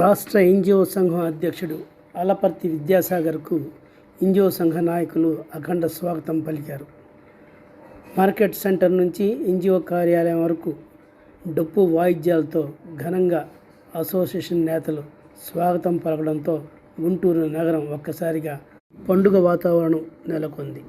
రాష్ట్ర ఎన్జిఓ సంఘం అధ్యక్షుడు అలపర్తి విద్యాసాగర్కు ఎన్జిఓ సంఘ నాయకులు అఖండ స్వాగతం పలికారు. మార్కెట్ సెంటర్ నుంచి ఎన్జిఓ కార్యాలయం వరకు డప్పు వాయిద్యాలతో ఘనంగా అసోసియేషన్ నేతలు స్వాగతం పలకడంతో గుంటూరు నగరం ఒక్కసారిగా పండుగ వాతావరణం నెలకొంది.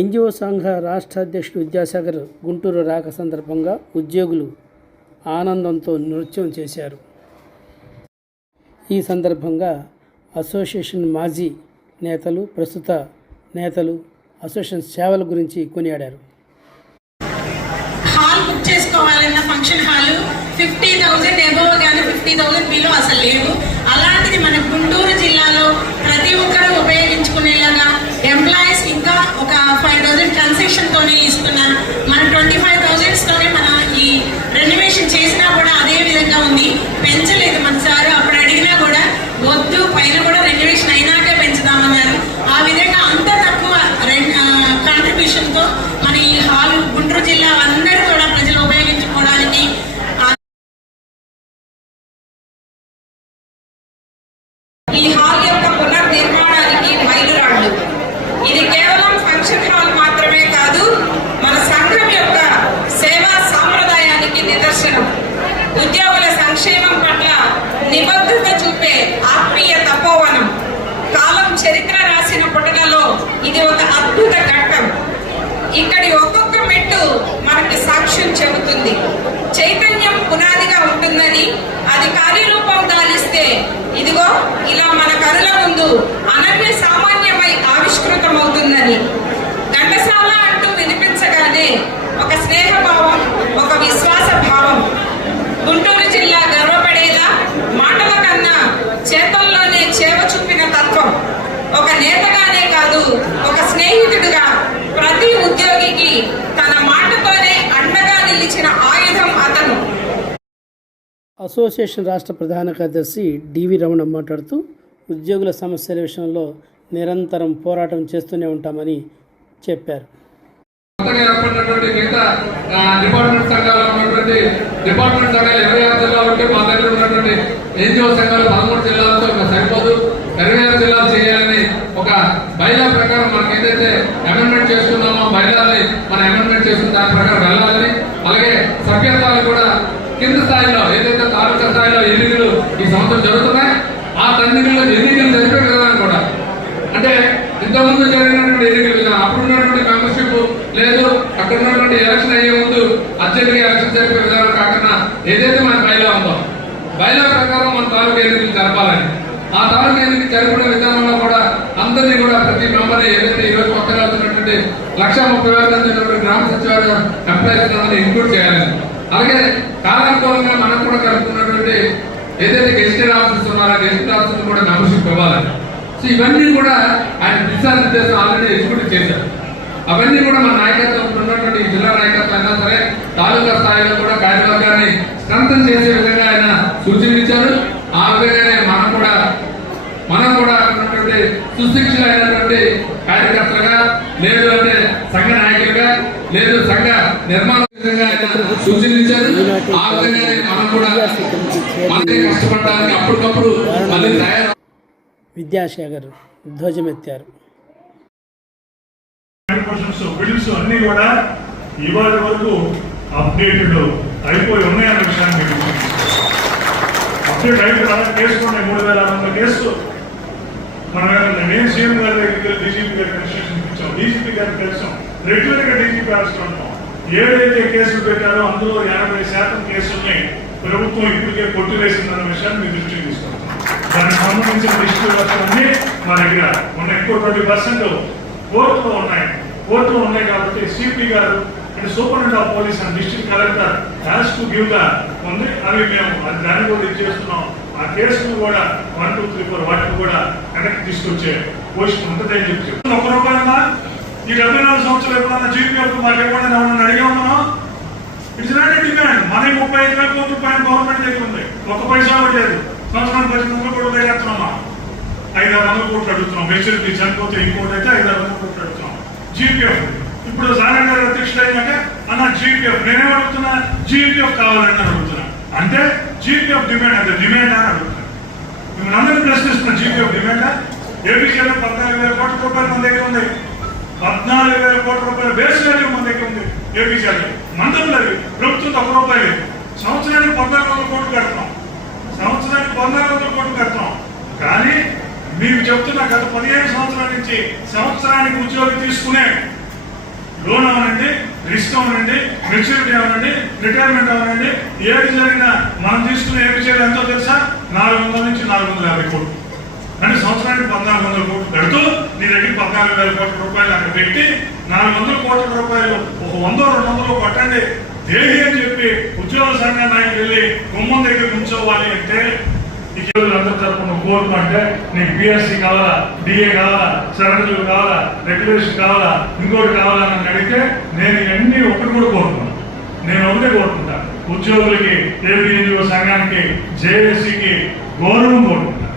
ఎన్జిఓ సంఘ రాష్ట్ర అధ్యక్షుడు విద్యాసాగర్ గుంటూరు రాక సందర్భంగా ఉద్యోగులు ఆనందంతో నృత్యం చేశారు. ఈ సందర్భంగా అసోసియేషన్ మాజీ నేతలు ప్రస్తుత నేతలు అసోసియేషన్ సేవల గురించి కొనియాడారు. హాల్ బుక్ చేసుకోవాలన్న function hall fifty thousand above కానీ ఫిఫ్టీ థౌజండ్ బిలో అసలు లేవు. అలాంటిది మన గుంటూరు జిల్లాలో ప్రతి ఒక్కరు ఉపయోగించుకునేలాగా ఎంప్లాయీస్ ఇంకా ఒక ఫైవ్ థౌసండ్ కన్సెషన్ ఇస్తున్నారు మన ట్వంటీ ఫైవ్ థౌసండ్స్ తోనే మన ఈ రెనోవేషన్ చేసినా కూడా అదే విధంగా ఉంది పెంచలేదు మన సార్ అప్పుడు అడిగినా కూడా వద్దు పైన కూడా రెనోవేషన్ అయినాకే పెంచుదామన్నారు ఆ విధంగా అంత తక్కువ కాంట్రిబ్యూషన్తో మన ఈ హాల్ గుంటూరు జిల్లా అందరూ కూడా ప్రజలు ఉపయోగించుకోవడానికి ఆ ఈ హాల్ యొక్క పునర్నిర్మాణానికి మైలురాళ్ళు ఇది కేవలం ఫంక్షన్ హాల్ మాత్రమే కాదు మన సంఘం యొక్క సేవా సాంప్రదాయానికి నిదర్శనం ఉద్యోగుల సంక్షేమం పట్ల నిబద్ధత చూపే ఆత్మీయ తపోవనం కాలం చరిత్ర రాసిన పుటలలో ఇది ఒక అద్భుత ఘట్టం ఇక్కడి ఒక్కొక్క మెట్టు మనకి చెబుతుంది. చైతన్యం పునాదిగా ఉంటుందని అది కార్యరూపం దాలిస్తే ఇదిగో ఇలా మన కనుల ముందు అనన్య సామాన్యమై ఆవిష్కృతమవుతుందని. ఘంటసాల అంటూ వినిపించగానే ఒక స్నేహభావం అసోసియేషన్ రాష్ట్ర ప్రధాన కార్యదర్శి డివి రమణ మాట్లాడుతూ ఉద్యోగుల సమస్యల విషయంలో నిరంతరం పోరాటం చేస్తూనే ఉంటామని చెప్పారు. డిపార్ట్మెంట్ సంఘాలు ఉన్నటువంటి డిపార్ట్మెంట్ సంఘాలు ఇరవై ఆరు జిల్లాలు ఉంటే మా దగ్గర ఉన్నటువంటి ఎన్జిఓ సంఘాలు పదమూడు జిల్లాలతో ఇంకా సరిపోదు ఇరవై ఆరు జిల్లాలు చేయాలని ఒక బైలా ప్రకారం మనం ఏదైతే అమెండ్మెంట్ చేసుకున్నామో బైలాని మనం అమెండ్మెంట్ చేసుకున్న దాని ప్రకారం వెళ్ళాలని అలాగే సభ్యత్వాలు కూడా కింద స్థాయిలో ఏదైతే తాలూకా స్థాయిలో ఎన్నికలు ఈ సంవత్సరం జరుగుతున్నాయి ఆ ఎన్నికల్లో ఎన్నికలు జరిపే విధానం కూడా అంటే ఇంతకుముందు జరిగినటువంటి ఎన్నికల విధానం అప్పుడు ఉన్నటువంటి మెంబర్షిప్ లేదు అక్కడ ఉన్నటువంటి ఎలక్షన్ అయ్యే ముందు అత్యధిక ఎలక్షన్ జరిపే విధానం కాకుండా ఏదైతే మన బయలా ఉందో బయలా ప్రకారం మన తాలూకా ఎన్నికలు జరపాలని. ఆ తాలూకా ఎన్నికలు జరపడం విధానంలో కూడా అందరినీ కూడా ప్రతి మెంబర్ని ఏదైతే ఈరోజు పక్కన కొత్తగా అవుతున్నటువంటి లక్ష ముప్పై వేల మంది గ్రామ సచివాలయం ఎంప్లాయీస్ అందరినీ ఇంక్లూడ్ చేయాలని. అలాగే కాలానుకూలంగా మనం కూడా కలుపుకున్నటువంటి ఏదైతే గెస్టెడ్ ఆఫీసర్స్ ఉన్నారో గెస్టెడ్ ఆఫీసర్ కూడా మెంబర్షిప్ ఇవ్వాలని. సో ఇవన్నీ కూడా ఆయన దిశానిర్దేశం ఆల్రెడీ ఎగ్జిక్యూట్ చేశారు. అవన్నీ కూడా మన నాయకత్వం ఉన్నటువంటి జిల్లా నాయకత్వం అయినా సరే తాలూకా స్థాయిలో కూడా కార్యవర్గాన్ని స్ట్రెంథన్ చేసే విధంగా ఆయన సూచనలు ఆ విధంగానే మనం కూడా మనం కూడా ఉన్నటువంటి అయినటువంటి కార్యకర్తలుగా లేదు అంటే సంఘ నాయకులుగా లేదు సంఘ నిర్మాణ విధంగా ఆ విధంగానే మనం కూడా మనకి కష్టపడడానికి అప్పటికప్పుడు మళ్ళీ తయారు విద్యాసాగర్ ధ్వజమెత్తారు. అన్ని కూడా ఇవాళ వరకు అప్డేటెడ్ అయిపోయి ఉన్నాయన్న విషయాన్ని అప్డేట్ అయిపోయి అలా మూడు వేల ఆరు వందల కేసులు మన నేను సీఎం గారి దగ్గరికి వెళ్ళి డీజీపీ గారికి ఇన్స్ట్రక్షన్ ఇచ్చాం. డీజీపీ గారికి తెలుసాం. రెగ్యులర్ డీజీపీ ఉంటాం ఏదైతే కేసులు పెట్టారో అందులో యాభై శాతం కేసుల్ని ప్రభుత్వం ఇప్పటికే కొట్టివేసిందన్న విషయాన్ని మీ దృష్టికి తీసుకున్నాం. దానికి సంబంధించిన లిస్టు అన్ని మా దగ్గర ఉన్న ఎక్కువ ట్వంటీ పర్సెంట్ కోర్టులో ఉన్నాయి. కోర్టులో ఉన్నాయి కాబట్టి సిపి గారు అంటే superintendent of police and district collector has to give the ఉంది అవి మేము అది దాన్ని కూడా ఇది చేస్తున్నాం. ఆ కేసును కూడా వన్ టూ త్రీ ఫోర్ వాటిని కూడా వెనక్కి తీసుకొచ్చే పొజిషన్ ఉంటుందని చెప్పి చెప్తాను. ఒక్క రూపాయలన్నా ఈ డెబ్బై నాలుగు సంవత్సరాలు ఎప్పుడన్నా జీపీఎఫ్ మాకు ఇవ్వండి ఎవరన్నా అడిగా ఉన్నాం ఇట్స్ నాట్ ఏ డిమాండ్ మనకి ముప్పై ఐదు వేల కోట్ల రూపాయలు గవర్నమెంట్ దగ్గర ఉంది. ఒక పైసా లేదు. సంవత్సరానికి పది వందల కోట్లు వేస్తున్నాం ఐదు ఆరు వందల కోట్లు అడుగుతున్నాం మెచ్యూరిటీ చనిపోతే ఇంకోటి అయితే ఐదు ఆరు వందల కోట్లు అడుగుతున్నాం జీపీఎఫ్ ఇప్పుడు సాగర్ గారు అధ్యక్షుడు అయినాక అన్న జీపీఎఫ్ నేనేం అడుగుతున్నా? జీపీఎఫ్ కావాలని అడుగుతున్నా. అంటే జీపీఎఫ్ డిమాండ్ అంటే డిమాండ్ అని అడుగుతున్నా. మిమ్మల్ని అందరినీ ప్రశ్నిస్తున్నా జీపీఎఫ్ డిమాండ్ ఏపీసీలో పద్నాలుగు వేల కోట్ల రూపాయలు మన దగ్గర ఉంది పద్నాలుగు వేల కోట్ల రూపాయల బేస్ వాల్యూ మన దగ్గర ఉంది ఏపీసీలో మంత్రులు అవి ప్రభుత్వం ఒక రూపాయలు సంవత్సరానికి పద్నాలుగు వందల కోట్లు కడతాం సంవత్సరానికి పద్నాలుగు వందల కోట్లు కడతాం. కానీ మీకు చెప్తున్న గత పదిహేను సంవత్సరాల నుంచి సంవత్సరానికి ఉద్యోగి తీసుకునే లోన్ అవనండి రిస్క్ అవనండి మెచ్యూరిటీ అవనండి రిటైర్మెంట్ అవనండి. ఏది జరిగినా మనం తీసుకునే ఏమి చేయాలి ఎంతో తెలుసా? నాలుగు వందల నుంచి నాలుగు వందల యాభై కోట్లు. అంటే సంవత్సరానికి పద్నాలుగు వందల కోట్లు కడుతూ నీ దగ్గర పద్నాలుగు వేల కోట్ల రూపాయలు అక్కడ పెట్టి నాలుగు వందల కోట్ల రూపాయలు ఒక వంద రెండు వందలు కొట్టండి. దేహి అని చెప్పి ఉద్యోగ సంఘం నాయకులు వెళ్ళి గుమ్మం దగ్గర కూర్చోవాలి అంటే ఈ అందరి తరపున కోరుకుంటే నీకు బిఎస్సి కావాలా డిఏ కావాలా సరెండర్లు కావాలా రెగ్యులేషన్ కావాలా ఇంకోటి కావాలా అని అడిగితే నేను ఇవన్నీ ఒకటి కూడా కోరుకున్నాను నేను ఒకటే కోరుకుంటా. ఉద్యోగులకి ఏబిఎన్జిఓ సంఘానికి జేఏసీకి గౌరవం కోరుకుంటా.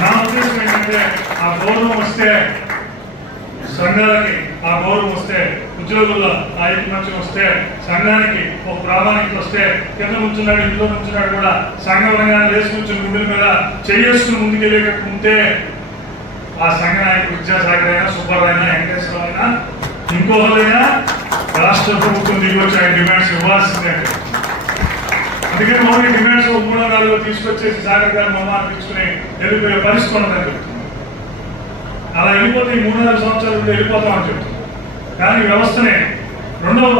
నా ఉద్దేశం ఏంటంటే ఆ గౌరవం వస్తే సంఘాలకి ఆ గౌరవం వస్తే ఉద్యోగుల్లో ఆ ఐకమత్యం వస్తే సంఘానికి ఒక ప్రామాణికత వస్తే కింద ఉంచున్నాడు ఇంట్లో ఉంచున్నాడు కూడా సంఘం రంగాన్ని వేసుకొచ్చిన కూర్చుని గుండెల మీద చేసుకుని ముందుకెళ్ళేటట్టుంటే ఆ సంఘ నాయకుడు విద్యాసాగర్ అయినా సుబ్బారావు అయినా వెంకటేశ్వరరావు అయినా ఇంకోహరైనా రాష్ట్ర ప్రభుత్వం దిగొచ్చి ఆయన డిమాండ్స్ ఇవ్వాల్సిందే. అందుకని మౌలిక డిమాండ్స్ మూడో నాలుగు తీసుకొచ్చేసి సాగర్ గారు మమ్మ అనిపించుకుని వెళ్ళిపోయే పరిస్థితి ఉన్నదని అలా వెళ్ళిపోతే ఈ మూడు నాలుగు సంవత్సరాలు వెళ్ళిపోతామని చెప్తున్నాను కానీ వ్యవస్థనే రెండవ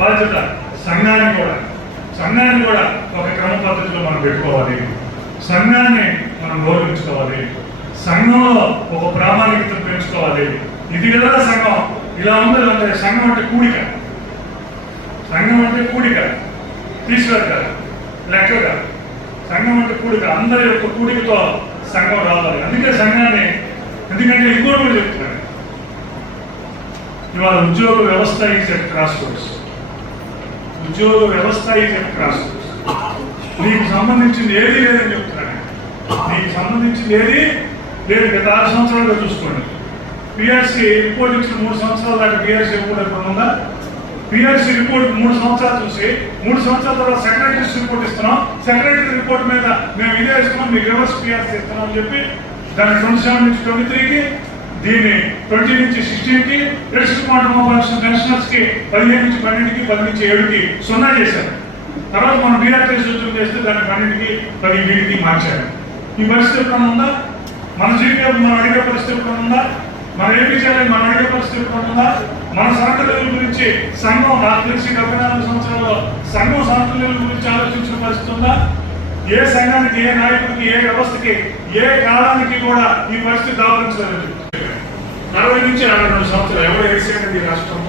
బాధ్యత సంఘాన్ని కూడా. సంఘాన్ని కూడా ఒక క్రమ పద్ధతిలో మనం పెట్టుకోవాలి. సంఘాన్ని మనం గౌరవించుకోవాలి. సంఘంలో ఒక ప్రామాణికత పెంచుకోవాలి. ఇది కదా సంఘం. ఇలా ఉంది అంటే సంఘం అంటే కూడిక. సంఘం అంటే కూడిక. తీసుకెళ్తారు లెక్కగా. సంఘం అంటే కూడిక. అందరి యొక్క కూడికతో సంఘం రావాలి. అందుకే సంఘాన్ని ఎందుకంటే ఇంకోటి కూడా చెప్తున్నాను ఇవాళ ఉద్యోగ వ్యవస్థ ఈజ్ ఎట్ క్రాస్ రోడ్స్ ఉద్యోగ వ్యవస్థ ఈజ్ ఎట్ క్రాస్ రోడ్స్ నీకు సంబంధించింది ఏది లేదని చెప్తున్నాను. నీకు సంబంధించింది ఏది లేదు. గత ఆరు సంవత్సరాలుగా చూసుకోండి. పిఆర్సీ రిపోర్ట్ ఇచ్చిన మూడు సంవత్సరాల దాకా పిఆర్సీ రిపోర్ట్ ఎప్పుడు ఉందా? పిఆర్సీ రిపోర్ట్ మూడు సంవత్సరాలు చూసి మూడు సంవత్సరాల తర్వాత సెక్రటరీస్ రిపోర్ట్ ఇస్తున్నాం. సెక్రటరీ రిపోర్ట్ మీద మేము ఇదే ఇస్తున్నాం. మీకు రివర్స్ పిఆర్సీ ఇస్తున్నాం అని చెప్పి దాని ట్వంటీ సెవెన్ నుంచి ట్వంటీ త్రీకి దీన్ని ట్వంటీ నుంచి సిక్స్టీన్కి రెస్ట్ క్వాంటమ్ పెన్షనర్స్కి పదిహేను నుంచి పన్నెండుకి పది నుంచి ఏడుకి సున్నా చేశారు. తర్వాత మనం బీఆర్టీ సూచన చేస్తే దాన్ని పన్నెండుకి పది వీటికి మార్చారు. ఈ పరిస్థితి ఎప్పుడన్నా ఉందా? మన జీవితం మనం అడిగే పరిస్థితి ఎప్పుడన్నా ఉందా? మన ఏపీ చేయాలని మనం అడిగే పరిస్థితి ఎప్పుడన్నా ఉందా? మన సమతుల్యం గురించి సంఘం నాకు తెలిసి డెబ్బై నాలుగు సంవత్సరాల్లో సంఘం సమతుల్యం గురించి ఆలోచించిన పరిస్థితి ఉందా? ఏ సంఘానికి ఏ నాయకుడికి ఏ వ్యవస్థకి ఏ కాలానికి కూడా ఈ పరిస్థితి దావరించలేదు. నలభై నుంచి నలభై రెండు సంవత్సరాలు. ఎవరు ఏడ్చేయండి ఈ రాష్ట్రం?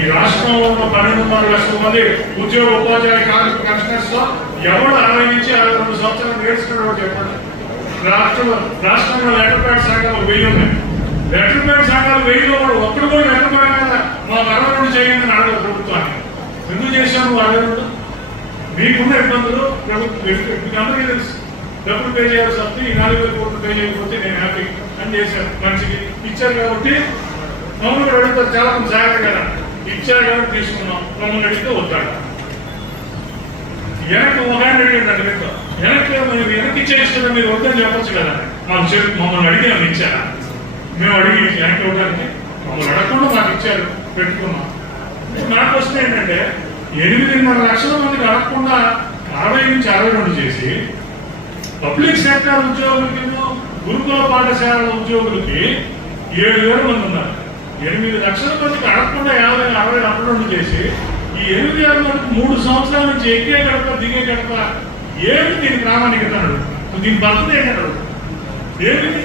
ఈ రాష్ట్రంలో ఉన్న పన్నెండున్నర లక్షల మంది ఉద్యోగ ఉపాధ్యాయ కార్మిక పెన్షనర్స్లో ఎవరు అరవై నుంచి అరవై రెండు సంవత్సరాలు నేర్చుకున్నాడో చెప్పండి. రాష్ట్రంలో రాష్ట్రంలో లెటర్ ప్యాడ్ సంఘాలు వెయ్యి ఉన్నాయి. లెటర్ ప్యాడ్ సంఘాలు వెయ్యిలో కూడా ఒక్కడు కూడా లెటర్ ప్యాడ్ మీద మాకు అరవై రెండు చేయండి అని అడగదు ప్రభుత్వాన్ని. ఎందుకు చేశాము అరవై రెండు మీకున్న ఇబ్బందులు ప్రభుత్వం మీకు అందరికీ తెలుసు. డబ్బులు పే చేయాల్సి వస్తే ఈ నాలుగు వేల కోట్లు పే చేయకపోతే నేను హ్యాపీ అని చేశాను మనిషికి. ఇచ్చారు కాబట్టి మమ్మల్ని అడుగుతారు చాలా మంది జాగ్రత్త ఇచ్చారు కాబట్టి తీసుకున్నాం. మమ్మల్ని అడిగితే వద్దాడు. వెనక్కి ఒక అడిగాడు నన్ను వెనక్కి మీరు వెనక్కి ఇచ్చేస్తున్నా మీరు వద్దని చెప్పొచ్చు కదా. మా చెప్పి మమ్మల్ని అడిగి మేము ఇచ్చారా? మేము అడిగి వెనక్కి ఇవ్వడానికి మమ్మల్ని అడగకుండా మాకు ఇచ్చారు పెట్టుకున్నాం. నాకు వస్తే ఏంటంటే ఎనిమిదిన్నర లక్షల మందికి అడగకుండా అరవై నుంచి అరవై రెండు చేసి పబ్లిక్ సెక్టర్ ఉద్యోగులకేమో గురుకుల పాఠశాల ఉద్యోగులకి ఏడు వేల మంది ఉన్నారు. ఎనిమిది లక్షల మందికి అడగకుండా యాభై అరవై అప్లోడ్ చేసి ఈ ఎనిమిది వేల మందికి మూడు సంవత్సరాల నుంచి ఎక్కే గడప దిగే గడప ఏమి దీని ప్రామాణికత అడుగు దీని భర్త ఏంటన్నాడు ఏమిటి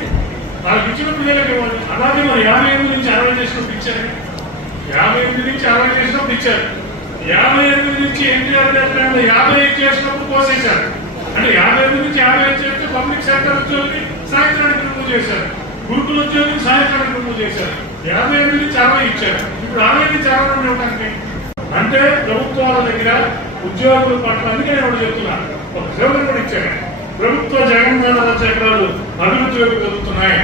వాళ్ళకి ఇచ్చిన పిల్లలకి ఇవ్వాలి. అలాగే మరి యాభై ఎనిమిది నుంచి అరవై చేసినప్పుడు ఇచ్చారు. యాభై ఎనిమిది నుంచి అరవై చేసినప్పుడు ఇచ్చారు. యాభై ఎనిమిది నుంచి ఎన్టీఆర్ యాభై ఐదు చేసినప్పుడు కోసేశారు. అంటే యాభై ఐదు నుంచి యాభై ఐదు చెప్తే పబ్లిక్ సెక్టర్ ఉద్యోగిని సాయంత్రానికి రిమూవ్ చేశారు. గురుకుల ఉద్యోగిని సాయంత్రానికి రిమూవ్ చేశారు. యాభై ఐదు నుంచి అరవై ఇచ్చారు. ఇప్పుడు అరవై నుంచి అరవై రెండు అంటే ప్రభుత్వాల దగ్గర ఉద్యోగుల పట్ల అందుకే నేను ఒకటి చెప్తున్నా. ఒక సేవలు కూడా ఇచ్చాను. ప్రభుత్వ జగన్మోహన చక్రాలు అభివృద్ధి వైపు కలుగుతున్నాయి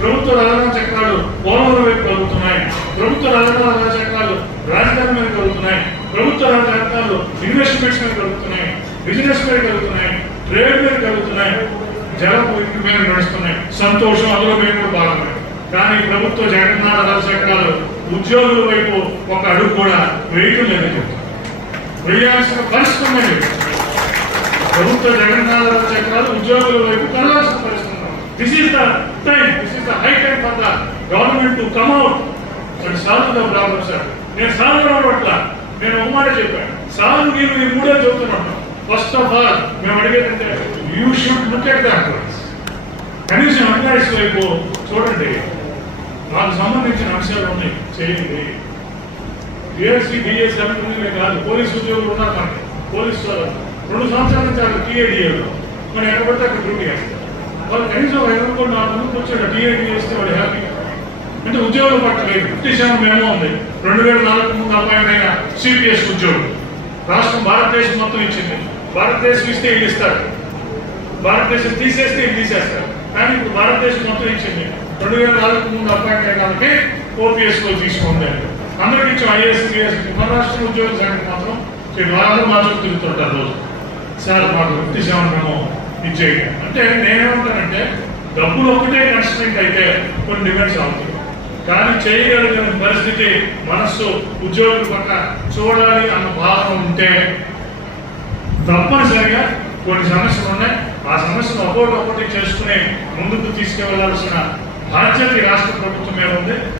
ప్రభుత్వ రవాణా చక్రాలు పోలవరం వైపు కలుగుతున్నాయి ప్రభుత్వ రవాణా చక్రాలు రాజధాని మీద కలుగుతున్నాయి ప్రభుత్వ రవాణా చక్రాలు ఇన్వెస్ట్మెంట్స్ మీద కలుగుతున్నాయి బిజినెస్ మీద కలుగుతున్నాయి ట్రేడ్ మీద కలుగుతున్నాయి. జల మీద నడుస్తున్నాయి. సంతోషం అందులో మేము కూడా భాగమే. కానీ ప్రభుత్వ జగన్నాథ రథ చక్రాలు ఉద్యోగుల వైపు ఒక అడుగు కూడా వేయటం లేదని చెప్తాను వేయాల్సిన పరిస్థితి ఉన్నది. ప్రభుత్వ జగన్నాథ రథ చక్రాలు ఉద్యోగుల వైపు కలవాల్సిన పరిస్థితి this is the time this is the high time for the government to come out and solve the problem sir నేను సాల్వ్ అవ్వట్ల నేను ఒక చెప్పాను. సాల్వ్ మీరు ఈ మూడే చెప్తున్నాను. ఫస్ట్ ఆఫ్ ఆల్ మేము అడిగేదంటే you should look at the కనీసం ఎంప్లాయీస్ వైపు చూడండి. నాకు సంబంధించిన అంశాలు ఉన్నాయి. చేయండి. బిఎస్సి డిఎస్ అనుకునే కాదు పోలీసు ఉద్యోగులు ఉన్నారు మనకి పోలీసు రెండు సంవత్సరాల నుంచి అక్కడ టీఏడిఏలో. మనం ఎక్కడ అక్కడ డ్యూటీ చేస్తారు. వాళ్ళు కనీసం ఒక ఐదు వందలు నాలుగు వందలు వచ్చాడు టీఏడీ చేస్తే వాడు హ్యాపీ అంటే ఉద్యోగులు పట్టలేదు ఫిఫ్టీ సెవెన్ మేము ఉంది. రెండు వేల నాలుగు ముందు అపాయింట్ అయిన సిపిఎస్ ఉద్యోగులు. రాష్ట్రం భారతదేశం మొత్తం ఇచ్చింది. భారతదేశం ఇస్తే వీళ్ళు ఇస్తారు. భారతదేశం తీసేస్తే ఇది తీసేస్తారు. కానీ ఇప్పుడు భారతదేశం మొత్తం ఇచ్చింది రెండు వేల నాలుగు ముందు అపాయింట్ అయిన వాళ్ళకి ఓపీఎస్లో తీసుకోండి అందరికి ఐఏఎస్ పిఎస్ మన రాష్ట్ర ఉద్యోగుల సంఘటన మాత్రం మీరు వాళ్ళందరూ మాత్రం తిరుగుతుంటారు రోజు. సార్ మాకు వృత్తి సెవెన్ ఇచ్చేయండి. అంటే నేనేమంటానంటే డబ్బులు ఒకటే కన్స్టెంట్ అయితే కొన్ని డిమాండ్స్ అవుతుంది కానీ చేయగలిగిన పరిస్థితి మనస్సు ఉద్యోగుల పట్ల చూడాలి అన్న భావన ఉంటే తప్పనిసరిగా కొన్ని సమస్యలు ఉన్నాయి. ఆ సమస్యలు అపోటి అపోటి చేసుకుని ముందుకు తీసుకువెళ్ళాల్సిన బాధ్యత రాష్ట్ర ప్రభుత్వం మీద ఉంది.